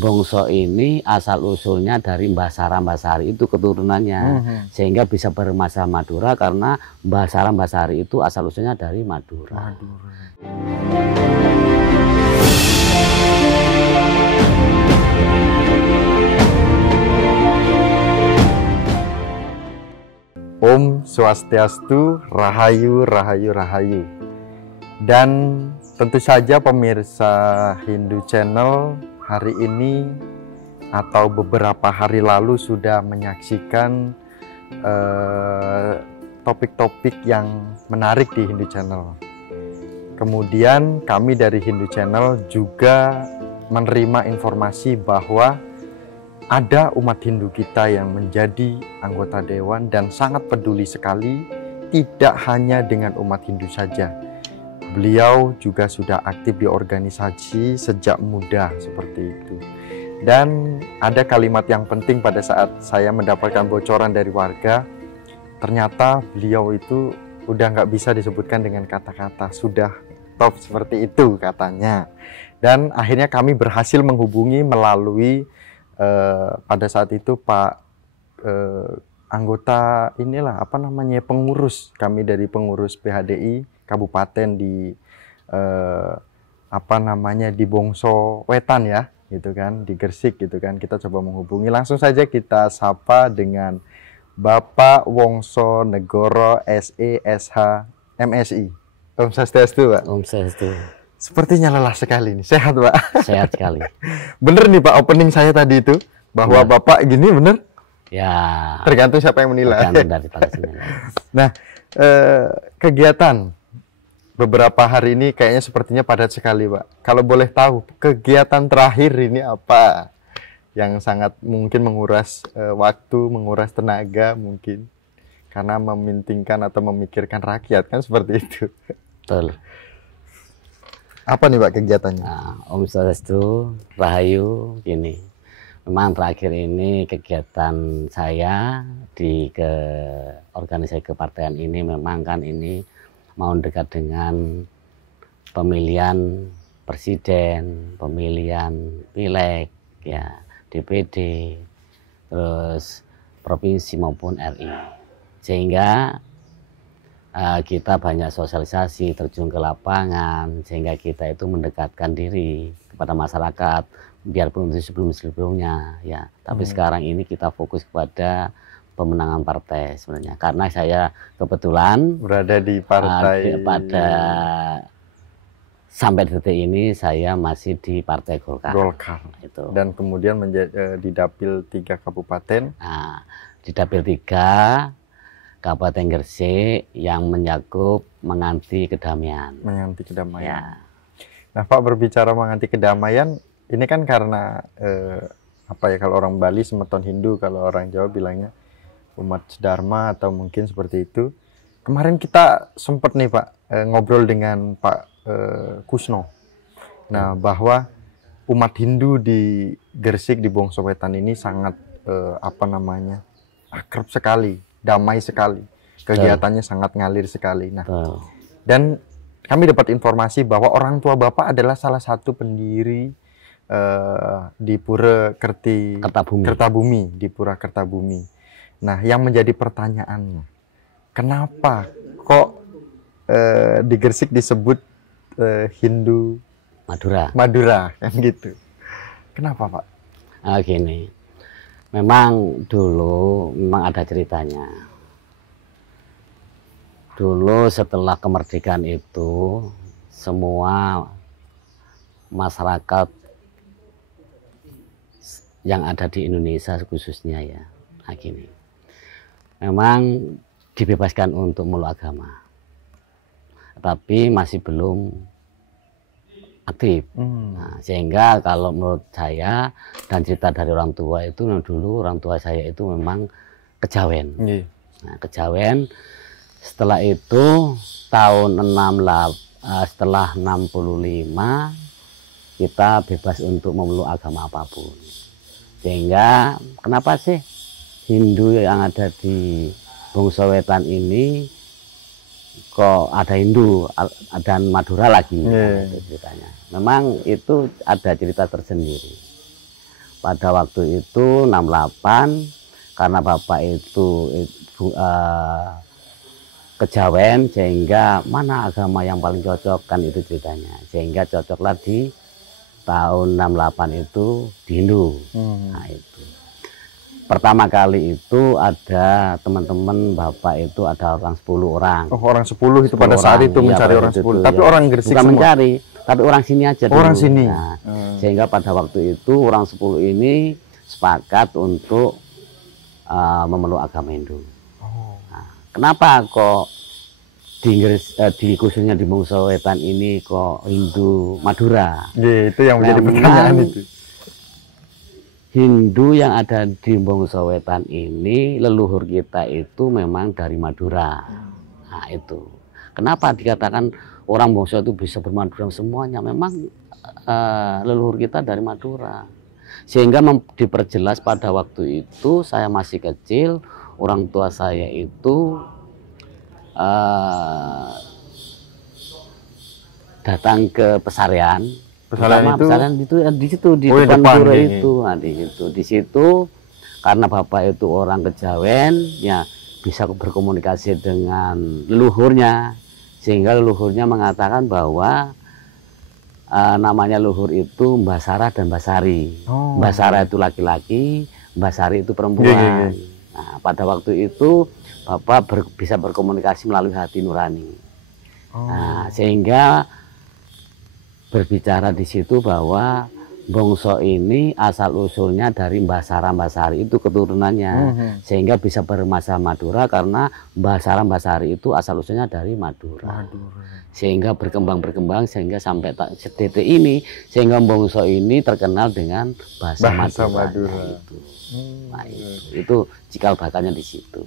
Bongso ini asal usulnya dari Mbah Sari itu keturunannya, sehingga bisa bermasa Madura karena Mbah Sari itu asal usulnya dari Madura. Om Swastiastu, Rahayu, Rahayu, Rahayu. Dan tentu saja pemirsa Hindu Channel hari ini atau beberapa hari lalu sudah menyaksikan topik-topik yang menarik di Hindu Channel. Kemudian kami dari Hindu Channel juga menerima informasi bahwa ada umat Hindu kita yang menjadi anggota dewan dan sangat peduli sekali, tidak hanya dengan umat Hindu saja. Beliau juga sudah aktif di organisasi sejak muda seperti itu. Dan ada kalimat yang penting pada saat saya mendapatkan bocoran dari warga, ternyata beliau itu udah nggak bisa disebutkan dengan kata-kata, sudah top seperti itu katanya. Dan akhirnya kami berhasil menghubungi melalui pada saat itu Pak anggota inilah apa namanya pengurus kami dari pengurus PHDI kabupaten di apa namanya di Bongso Wetan ya gitu kan, di Gresik gitu kan. Kita coba menghubungi, langsung saja kita sapa dengan Bapak Wongso Negoro SE SH MSI. Om Swastiastu, Pak. Om Swastiastu. Sepertinya lelah sekali nih. Sehat, Pak? Sehat sekali. Bener nih Pak, opening saya tadi itu bahwa Bapak gini bener? Ya. Tergantung siapa yang menilai. Tergantung dari penilai. Nah, kegiatan beberapa hari ini kayaknya sepertinya padat sekali, Pak. Kalau boleh tahu, kegiatan terakhir ini apa? Yang sangat mungkin menguras waktu, menguras tenaga mungkin. Karena mementingkan atau memikirkan rakyat, kan seperti itu. Betul. Apa nih Pak kegiatannya? Nah, Om Swastiastu, Rahayu, gini. Memang terakhir ini kegiatan saya di organisasi kepartaian ini memang kan ini mau dekat dengan pemilihan presiden, pemilihan pileg, ya DPD, terus provinsi maupun RI. Sehingga kita banyak sosialisasi, terjun ke lapangan, sehingga kita itu mendekatkan diri kepada masyarakat, biarpun itu sebelum-sebelumnya ya. Tapi sekarang ini kita fokus kepada pemenangan partai sebenarnya, karena saya kebetulan berada di partai sampai detik ini saya masih di Partai Golkar. Itu. Dan kemudian menjadi di Dapil 3 kabupaten. Nah, di Dapil 3 Kabupaten Gresik yang mencakup menganti kedamaian. Menganti kedamaian. Ya. Nah Pak, berbicara menganti kedamaian, ini kan karena apa ya, kalau orang Bali semeton Hindu, kalau orang Jawa bilangnya umat Dharma atau mungkin seperti itu. Kemarin kita sempat nih Pak ngobrol dengan Pak Kusno. Nah bahwa umat Hindu di Gresik di Bongso Wetan ini sangat apa namanya akrab sekali, damai sekali, kegiatannya sangat ngalir sekali. Nah, dan kami dapat informasi bahwa orang tua Bapak adalah salah satu pendiri di Pura Kertabumi, di Pura Kertabumi. Nah, yang menjadi pertanyaannya, kenapa kok di Gresik disebut Hindu Madura kan gitu? Kenapa Pak? Gini. Memang dulu memang ada ceritanya. Dulu setelah kemerdekaan itu semua masyarakat yang ada di Indonesia khususnya ya, gini. Memang dibebaskan untuk meluk agama. Tapi masih belum aktif. Nah, sehingga kalau menurut saya dan cerita dari orang tua itu, dulu orang tua saya itu memang kejawen. Nah, kejawen. Setelah itu tahun setelah 65 kita bebas untuk memeluk agama apapun. Sehingga kenapa sih Hindu yang ada di Bongso Wetan ini kok ada Hindu dan Madura lagi ceritanya. Memang itu ada cerita tersendiri. pada waktu itu 68, karena bapak itu kejawen, sehingga mana agama yang paling cocok, kan itu ceritanya. Sehingga cocoklah di tahun 68 itu di Hindu. Nah itu pertama kali itu ada teman-teman bapak itu ada orang 10 orang. Oh, orang 10 itu pada saat itu mencari orang 10. Tapi ya, orang Gresik bukan semua? Mencari, tapi orang sini aja dulu. Orang sini? Nah, sehingga pada waktu itu orang 10 ini sepakat untuk memeluk agama Hindu. Nah, kenapa kok di Inggris, di khususnya di Bangsa Wetan ini kok Hindu Madura? Ya, itu yang menjadi pertanyaan itu. Hindu yang ada di Bangsa Wetan ini, leluhur kita itu memang dari Madura. Nah itu, kenapa dikatakan orang Bangsa itu bisa bermadura semuanya? Memang leluhur kita dari Madura. Sehingga diperjelas pada waktu itu saya masih kecil, orang tua saya itu datang ke Pesarian. Pesarian itu di situ di depan Madura itu. Nah, di situ karena bapak itu orang kejawen, ya bisa berkomunikasi dengan leluhurnya, sehingga leluhurnya mengatakan bahwa namanya leluhur itu Mbah Sarah dan Mbah Sari. Mbah Sarah itu laki-laki, Mbah Sari itu perempuan. Nah, pada waktu itu bapak bisa berkomunikasi melalui hati nurani. Nah, sehingga berbicara di situ bahwa Bongso ini asal usulnya dari Mbah Sarah Mbah Sari itu keturunannya, sehingga bisa bermasa Madura karena Mbah Sarah Mbah Sari itu asal usulnya dari Madura. Sehingga berkembang sehingga sampai detik ini, sehingga Bongso ini terkenal dengan bahasa Madura. Itu. Nah, itu cikal bakalnya di situ.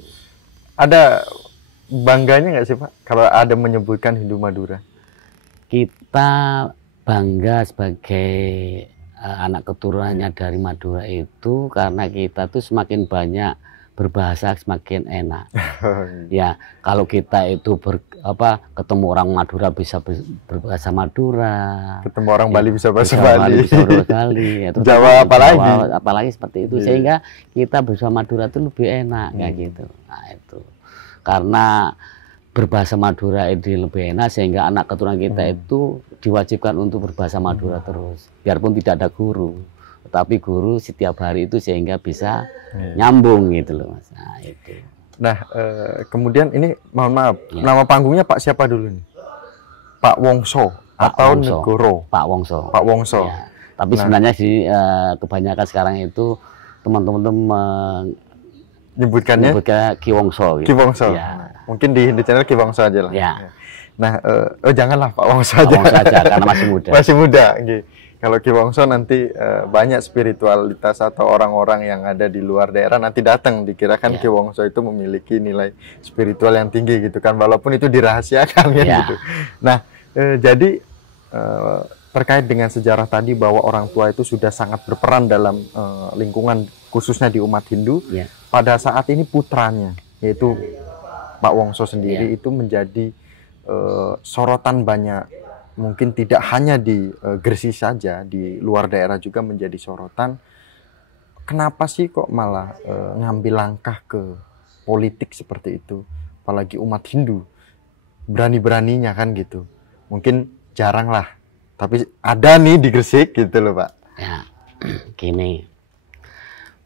Ada bangganya nggak sih Pak kalau ada menyebutkan Hindu Madura? Kita bangga sebagai anak keturunannya dari Madura itu karena kita tuh semakin banyak berbahasa semakin enak. Ya, kalau kita itu ketemu orang Madura bisa berbahasa Madura, ketemu orang Bali bisa bahasa Bali, bisa Bali, ya, Jawa apalagi seperti itu, sehingga kita berbahasa Madura itu lebih enak kayak gitu. Nah, itu karena berbahasa Madura itu lebih enak, sehingga anak keturunan kita itu diwajibkan untuk berbahasa Madura terus, biarpun tidak ada guru, tetapi guru setiap hari itu sehingga bisa nyambung gitu loh Mas. Nah, itu. Nah, kemudian ini mohon maaf, nama panggungnya Pak siapa dulu nih? Pak Wongso atau Negoro? Pak Wongso. Pak Wongso. Ya. Tapi sebenarnya sih kebanyakan sekarang itu teman-teman nyebutkannya Ki Wongso. Gitu. Ki Wongso. Ya. Mungkin di Hindu Channel Ki Wongso aja lah. Ya. Nah, janganlah Pak Wongso aja. Wongso aja karena masih muda. Masih muda. Okay. Kalau Ki Wongso nanti banyak spiritualitas atau orang-orang yang ada di luar daerah nanti datang dikirakan Ki Wongso itu memiliki nilai spiritual yang tinggi gitu kan, walaupun itu dirahasiakan ya gitu. Nah, jadi terkait dengan sejarah tadi bahwa orang tua itu sudah sangat berperan dalam lingkungan khususnya di umat Hindu. Pada saat ini putranya yaitu Pak Wongso sendiri itu menjadi sorotan banyak, mungkin tidak hanya di Gresik saja, di luar daerah juga menjadi sorotan. Kenapa sih kok malah ngambil langkah ke politik seperti itu, apalagi umat Hindu, berani-beraninya kan gitu. Mungkin jarang lah, tapi ada nih di Gresik gitu loh Pak. Ya, gini,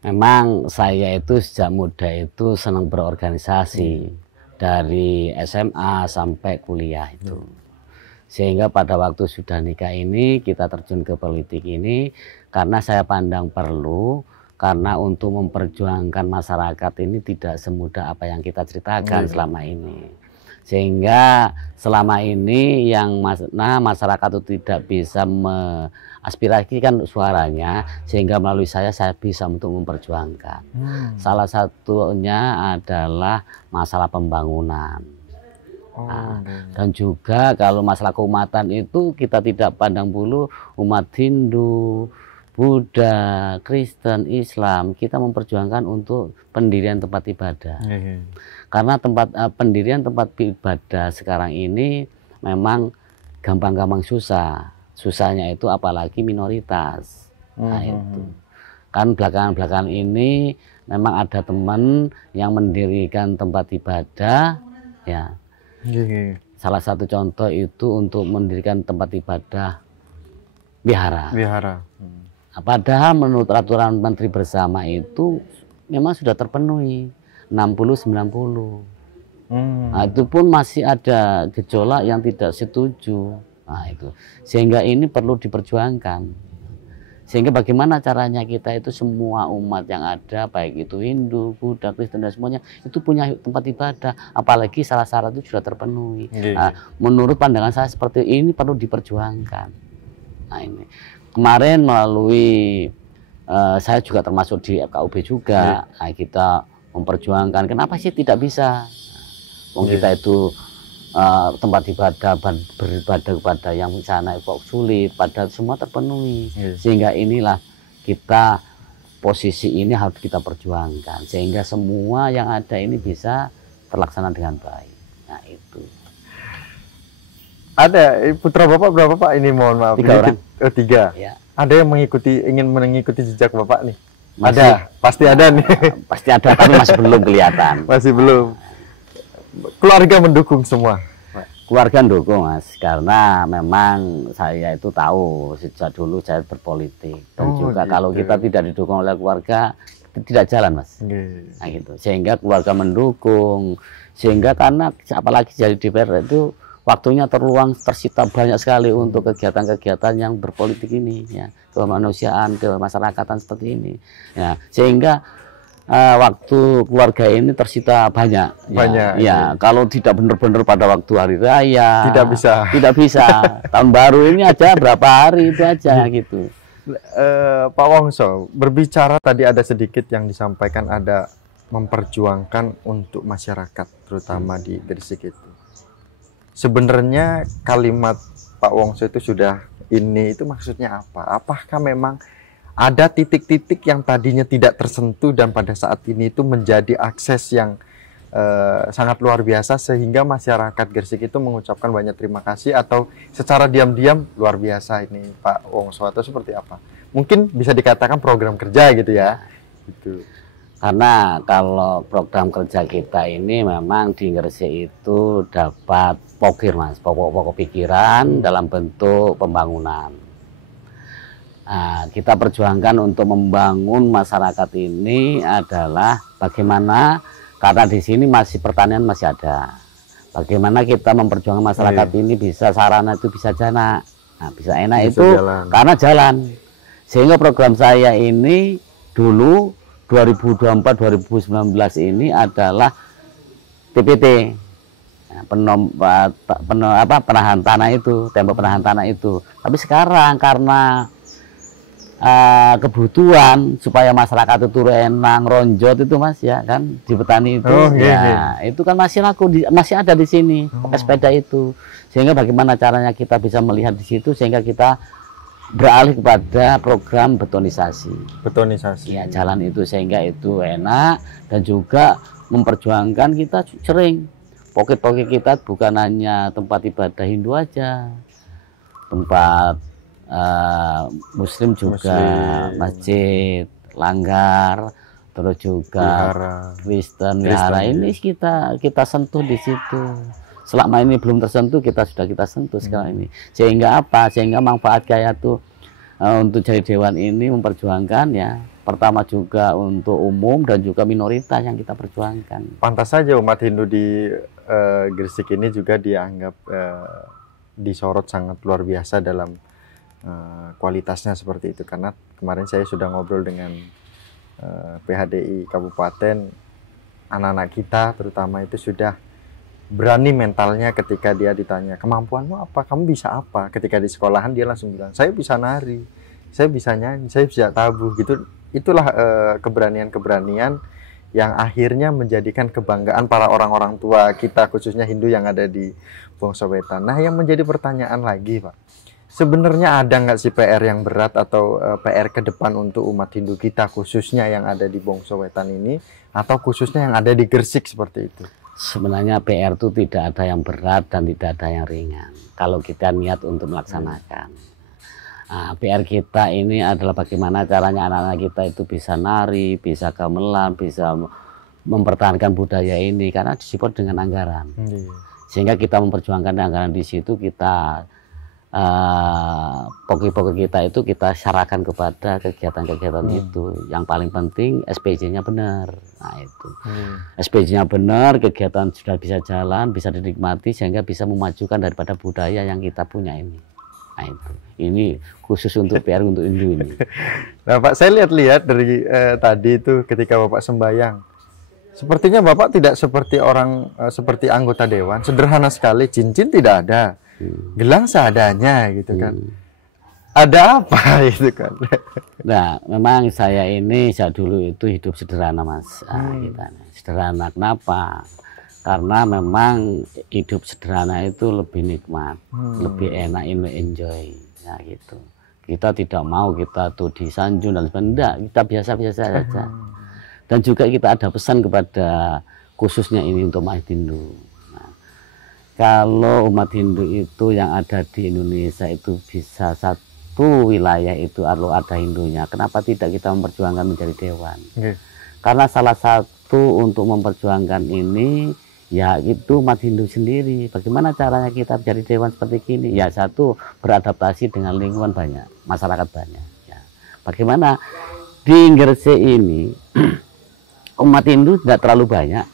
memang saya itu sejak muda itu senang berorganisasi dari SMA sampai kuliah itu. Sehingga pada waktu sudah nikah ini kita terjun ke politik ini karena saya pandang perlu, karena untuk memperjuangkan masyarakat ini tidak semudah apa yang kita ceritakan selama ini. Sehingga selama ini yang masyarakat itu tidak bisa mengaspirasikan suaranya, sehingga melalui saya bisa untuk memperjuangkan. Salah satunya adalah masalah pembangunan. Nah, dan juga kalau masalah keumatan itu kita tidak pandang bulu umat Hindu, Buddha, Kristen, Islam, kita memperjuangkan untuk pendirian tempat ibadah. Karena pendirian tempat ibadah sekarang ini memang gampang-gampang susah. Susahnya itu apalagi minoritas. Nah, itu. Kan belakangan ini memang ada teman yang mendirikan tempat ibadah, ya. Salah satu contoh itu untuk mendirikan tempat ibadah wihara. Padahal menurut aturan Menteri Bersama itu memang sudah terpenuhi 60-90. Nah, itu pun masih ada gejolak yang tidak setuju. Nah, itu sehingga ini perlu diperjuangkan. Sehingga bagaimana caranya kita itu semua umat yang ada, baik itu Hindu, Buddha, Kristen dan semuanya itu punya tempat ibadah. Apalagi salah syarat itu sudah terpenuhi. Nah, menurut pandangan saya seperti ini perlu diperjuangkan. Nah, ini kemarin melalui saya juga termasuk di FKUB juga, nah, kita memperjuangkan kenapa sih tidak bisa. Kita itu tempat ibadah, beribadah kepada yang sana kok sulit, padahal semua terpenuhi. Sehingga inilah kita posisi ini harus kita perjuangkan sehingga semua yang ada ini bisa terlaksana dengan baik. Nah, itu. Ada putra Bapak berapa Pak? Ini mohon maaf. 3 orang. Oh, 3. Ya. Ada yang ingin mengikuti jejak Bapak nih? Masih, ada, pasti ada nih. Pasti ada, tapi masih belum kelihatan. Masih belum. Keluarga mendukung semua. Keluarga mendukung, Mas, karena memang saya itu tahu sejak dulu saya berpolitik dan juga gitu. Kalau kita tidak didukung oleh keluarga tidak jalan, Mas. Nah, gitu. Sehingga keluarga mendukung, sehingga karena apalagi jadi DPR itu waktunya terluang, tersita banyak sekali untuk kegiatan-kegiatan yang berpolitik ini, ya, kemanusiaan, kemasyarakatan seperti ini, ya, sehingga waktu keluarga ini tersita banyak. Ya, kalau tidak benar-benar pada waktu hari raya, tidak bisa. Tahun baru ini aja berapa hari itu aja gitu. Pak Wongso, berbicara tadi ada sedikit yang disampaikan, ada memperjuangkan untuk masyarakat, terutama di Gresik itu. Sebenarnya kalimat Pak Wongso itu sudah ini itu maksudnya apa? Apakah memang ada titik-titik yang tadinya tidak tersentuh dan pada saat ini itu menjadi akses yang sangat luar biasa sehingga masyarakat Gresik itu mengucapkan banyak terima kasih, atau secara diam-diam luar biasa ini Pak Wongso, atau seperti apa? Mungkin bisa dikatakan program kerja gitu ya. Gitu. Karena kalau program kerja kita ini memang di Gresik itu dapat pokir, Mas, pokok-pokok pikiran dalam bentuk pembangunan. Nah, kita perjuangkan untuk membangun masyarakat ini adalah bagaimana, karena di sini masih pertanian masih ada. Bagaimana kita memperjuangkan masyarakat ini bisa sarana itu bisa jana, nah, bisa enak bisa itu jalan. Karena jalan. Sehingga program saya ini dulu 2024-2019 ini adalah TPT, penahan tanah itu, tembok penahan tanah itu. Tapi sekarang karena kebutuhan supaya masyarakat itu enak ronjot itu, Mas, ya kan, di petani itu, itu kan masih laku, masih ada di sini pakai sepeda itu. Sehingga bagaimana caranya kita bisa melihat di situ sehingga kita beralih kepada program betonisasi. Ya, jalan itu sehingga itu enak, dan juga memperjuangkan kita sering pocket-pocket kita bukan hanya tempat ibadah Hindu aja, tempat Muslim juga, masjid, langgar, terus juga Kristen, wihara ini kita sentuh di situ. Selama ini belum tersentuh, kita sentuh sekarang ini. Sehingga apa? Sehingga manfaat kayak tuh untuk jadi dewan ini memperjuangkan, ya, pertama juga untuk umum dan juga minoritas yang kita perjuangkan. Pantas saja umat Hindu di Gresik ini juga dianggap disorot sangat luar biasa dalam kualitasnya seperti itu, karena kemarin saya sudah ngobrol dengan PHDI Kabupaten, anak-anak kita terutama itu sudah berani mentalnya ketika dia ditanya kemampuanmu apa, kamu bisa apa, ketika di sekolahan dia langsung bilang saya bisa nari, saya bisa nyanyi, saya bisa tabuh gitu. Itulah keberanian-keberanian yang akhirnya menjadikan kebanggaan para orang-orang tua kita, khususnya Hindu yang ada di Bongso Wetan. Nah, yang menjadi pertanyaan lagi, Pak, sebenarnya ada nggak sih PR yang berat atau PR ke depan untuk umat Hindu kita, khususnya yang ada di Bongso Wetan ini, atau khususnya yang ada di Gresik seperti itu? Sebenarnya PR itu tidak ada yang berat dan tidak ada yang ringan kalau kita niat untuk melaksanakan. Nah, PR kita ini adalah bagaimana caranya anak-anak kita itu bisa nari, bisa gamelan, bisa mempertahankan budaya ini karena disupport dengan anggaran. Sehingga kita memperjuangkan anggaran di situ, kita pokok-pokok kita itu kita syarakan kepada kegiatan-kegiatan itu. Yang paling penting SPJ-nya benar. Nah itu SPJ-nya benar, kegiatan sudah bisa jalan, bisa dinikmati sehingga bisa memajukan daripada budaya yang kita punya ini. Nah itu, ini khusus untuk PR untuk Hindu ini. Nah Pak, saya lihat-lihat dari tadi itu ketika Bapak sembahyang, sepertinya Bapak tidak seperti orang, seperti anggota dewan, sederhana sekali, cincin tidak ada, gelang seadanya gitu kan. Ada apa itu kan? Nah, memang saya dulu itu hidup sederhana Mas. Sederhana kenapa? Karena memang hidup sederhana itu lebih nikmat, lebih enak, enjoy, ya gitu. Kita tidak mau kita tuh disanjung dan sebagainya, kita biasa-biasa saja. Dan juga kita ada pesan kepada khususnya ini untuk umat Hindu. Nah, kalau umat Hindu itu yang ada di Indonesia itu bisa satu wilayah itu kalau ada Hindunya, kenapa tidak kita memperjuangkan menjadi dewan? Karena salah satu untuk memperjuangkan ini ya itu umat Hindu sendiri. Bagaimana caranya kita menjadi dewan seperti ini? Ya satu, beradaptasi dengan lingkungan banyak, masyarakat banyak. Ya. Bagaimana di Gresik ini umat Hindu tidak terlalu banyak.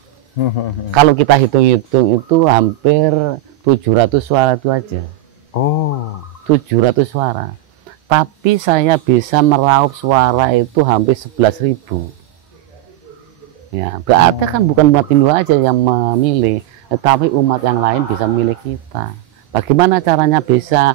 Kalau kita hitung-hitung itu hampir 700 suara itu aja. 700 suara. Tapi saya bisa meraup suara itu hampir 11.000. Ya, berarti kan bukan umat Hindu aja yang memilih, tetapi umat yang lain bisa memilih kita. Bagaimana caranya bisa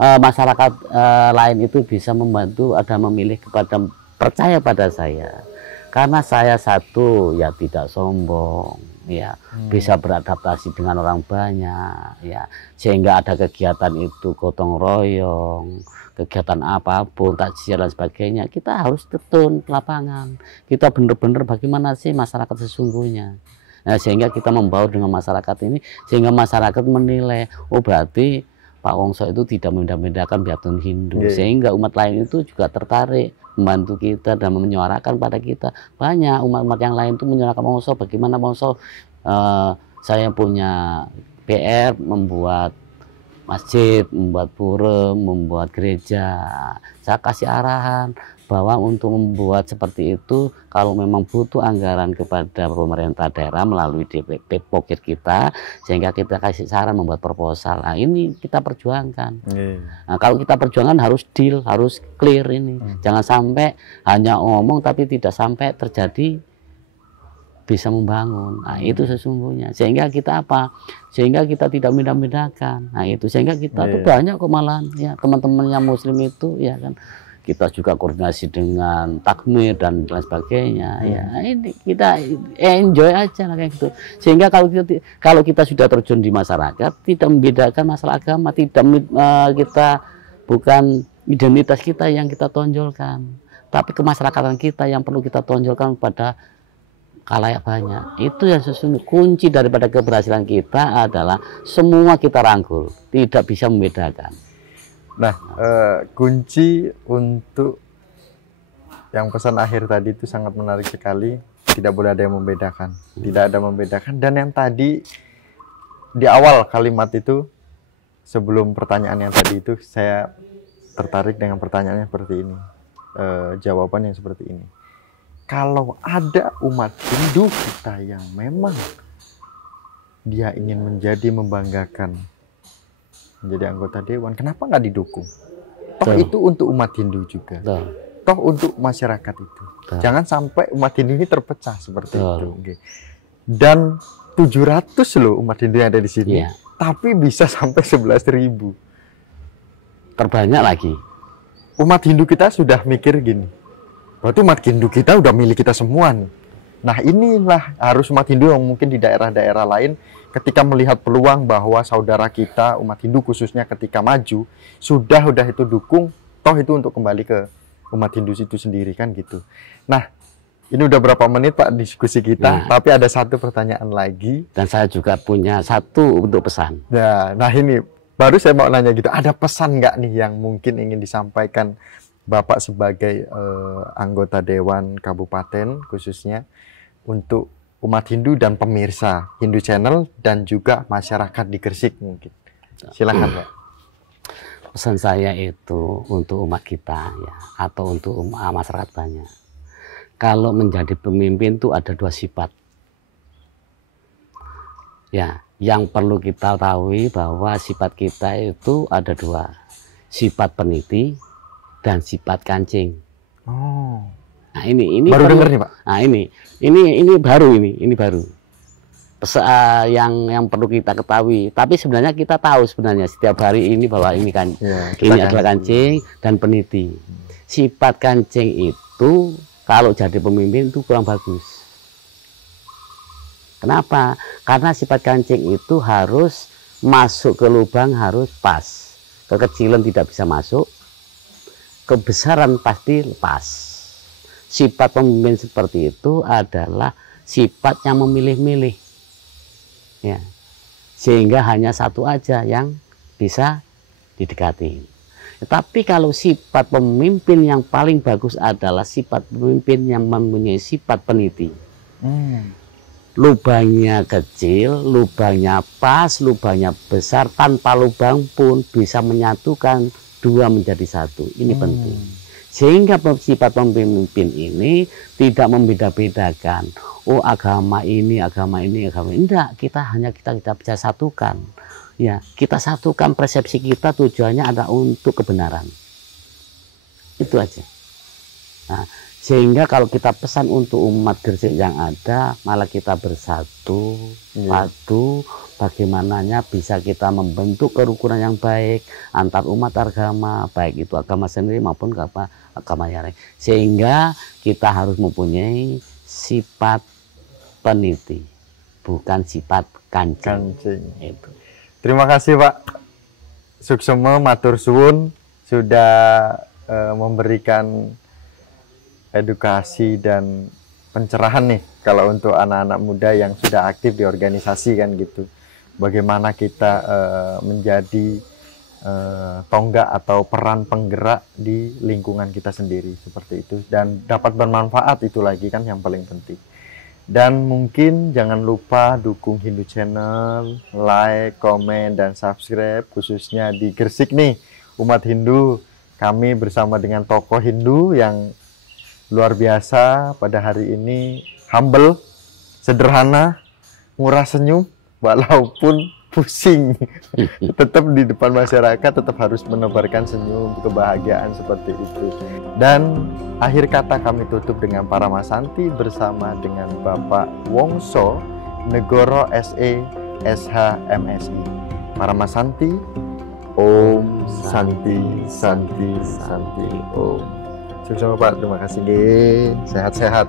masyarakat lain itu bisa membantu ada memilih kepada percaya pada saya? Karena saya satu ya tidak sombong, ya bisa beradaptasi dengan orang banyak, ya sehingga ada kegiatan itu gotong royong, kegiatan apapun, takziah dan sebagainya, kita harus terjun ke lapangan. Kita benar-benar bagaimana sih masyarakat sesungguhnya. Nah, sehingga kita membaur dengan masyarakat ini, sehingga masyarakat menilai, oh berarti Pak Wongso itu tidak membeda-bedakan biarpun Hindu, sehingga umat lain itu juga tertarik membantu kita dan menyuarakan pada kita. Banyak umat-umat yang lain itu menyuarakan Wongso, bagaimana Wongso, saya punya PR membuat masjid, membuat pura, membuat gereja. Saya kasih arahan bahwa untuk membuat seperti itu, kalau memang butuh anggaran kepada pemerintah daerah melalui DPP pocket kita, sehingga kita kasih saran membuat proposal. Nah, ini kita perjuangkan. Nah, kalau kita perjuangkan harus deal, harus clear ini. Jangan sampai hanya ngomong tapi tidak sampai terjadi bisa membangun. Nah, itu sesungguhnya. Sehingga kita apa? Sehingga kita tidak beda-bedakan. Nah, itu sehingga kita tuh banyak kok malahan ya teman-teman yang muslim itu ya kan. Kita juga koordinasi dengan takmir dan lain sebagainya. Ya, ini kita enjoy aja lah kayak gitu. Sehingga kalau kita sudah terjun di masyarakat, tidak membedakan masalah agama, tidak kita bukan identitas kita yang kita tonjolkan, tapi kemasyarakatan kita yang perlu kita tonjolkan pada khalayak banyak. Itu yang sesungguhnya kunci daripada keberhasilan kita adalah semua kita rangkul, tidak bisa membedakan. Nah, kunci untuk yang pesan akhir tadi itu sangat menarik sekali. Tidak boleh ada yang membedakan, tidak ada membedakan. Dan yang tadi di awal kalimat itu, sebelum pertanyaan yang tadi itu, saya tertarik dengan pertanyaannya seperti ini, jawabannya seperti ini. Kalau ada umat Hindu kita yang memang dia ingin membanggakan menjadi anggota dewan, kenapa nggak didukung? Toh itu untuk umat Hindu juga. Toh untuk masyarakat itu. Jangan sampai umat Hindu ini terpecah seperti itu. Dan 700 loh umat Hindu yang ada di sini. Tapi bisa sampai 11.000. Terbanyak lagi. Umat Hindu kita sudah mikir gini. Berarti umat Hindu kita udah milik kita semua nih. Nah, inilah harus umat Hindu yang mungkin di daerah-daerah lain ketika melihat peluang bahwa saudara kita umat Hindu khususnya ketika maju sudah itu dukung, toh itu untuk kembali ke umat Hindu itu sendiri kan gitu. Nah, ini udah berapa menit Pak diskusi kita, tapi ada satu pertanyaan lagi. Dan saya juga punya satu untuk pesan. Nah ini baru saya mau nanya gitu, ada pesan nggak nih yang mungkin ingin disampaikan Bapak sebagai anggota Dewan Kabupaten khususnya untuk umat Hindu dan pemirsa Hindu Channel dan juga masyarakat di Gresik mungkin. Silakan Pak. Pesan saya itu untuk umat kita ya, atau untuk masyarakat banyak. Kalau menjadi pemimpin itu ada 2 sifat. Ya, yang perlu kita tahu bahwa sifat kita itu ada 2, sifat peniti dan sifat kancing. Oh. Nah, ini baru dengar nih Pak. Nah, ini baru ini baru. Yang perlu kita ketahui. Tapi sebenarnya kita tahu sebenarnya setiap hari ini bahwa ini kan Ya, ini adalah kancing dan peniti. Sifat kancing itu kalau jadi pemimpin itu kurang bagus. Kenapa? Karena sifat kancing itu harus masuk ke lubang harus pas. Kekecilan tidak bisa masuk, kebesaran pasti lepas. Sifat pemimpin seperti itu adalah sifat yang memilih-milih. Ya. Sehingga hanya satu aja yang bisa didekati. Tetapi kalau sifat pemimpin yang paling bagus adalah sifat pemimpin yang mempunyai sifat peniti. Lubangnya kecil, lubangnya pas, lubangnya besar, tanpa lubang pun bisa menyatukan 2 menjadi 1. Ini penting. Sehingga sifat pemimpin ini tidak membeda-bedakan. Oh, agama ini, agama ini, agama ini. Enggak, kita bisa satukan. Ya, kita satukan persepsi kita, tujuannya adalah untuk kebenaran. Itu aja. Nah, sehingga kalau kita pesan untuk umat Gresik yang ada, malah kita bersatu, padu, bagaimananya bisa kita membentuk kerukunan yang baik antar umat agama, baik itu agama sendiri maupun agama yang lain. Sehingga kita harus mempunyai sifat peniti, bukan sifat kancing. Itu. Terima kasih Pak Suksema matur suwun sudah memberikan edukasi dan pencerahan nih kalau untuk anak-anak muda yang sudah aktif di organisasi kan gitu. Bagaimana kita menjadi tonggak atau peran penggerak di lingkungan kita sendiri seperti itu dan dapat bermanfaat, itu lagi kan yang paling penting. Dan mungkin jangan lupa dukung Hindu Channel, like, komen, dan subscribe khususnya di Gresik nih, umat Hindu. Kami bersama dengan tokoh Hindu yang luar biasa pada hari ini, humble, sederhana, murah senyum, walaupun pusing. Tetap di depan masyarakat, tetap harus menebarkan senyum, kebahagiaan seperti itu. Dan akhir kata kami tutup dengan Paramasanti bersama dengan Bapak Wongso Negoro SE SHMSI. Paramasanti, Om Santi Santi Santi Om. Sukses Pak, terima kasih. Sehat-sehat.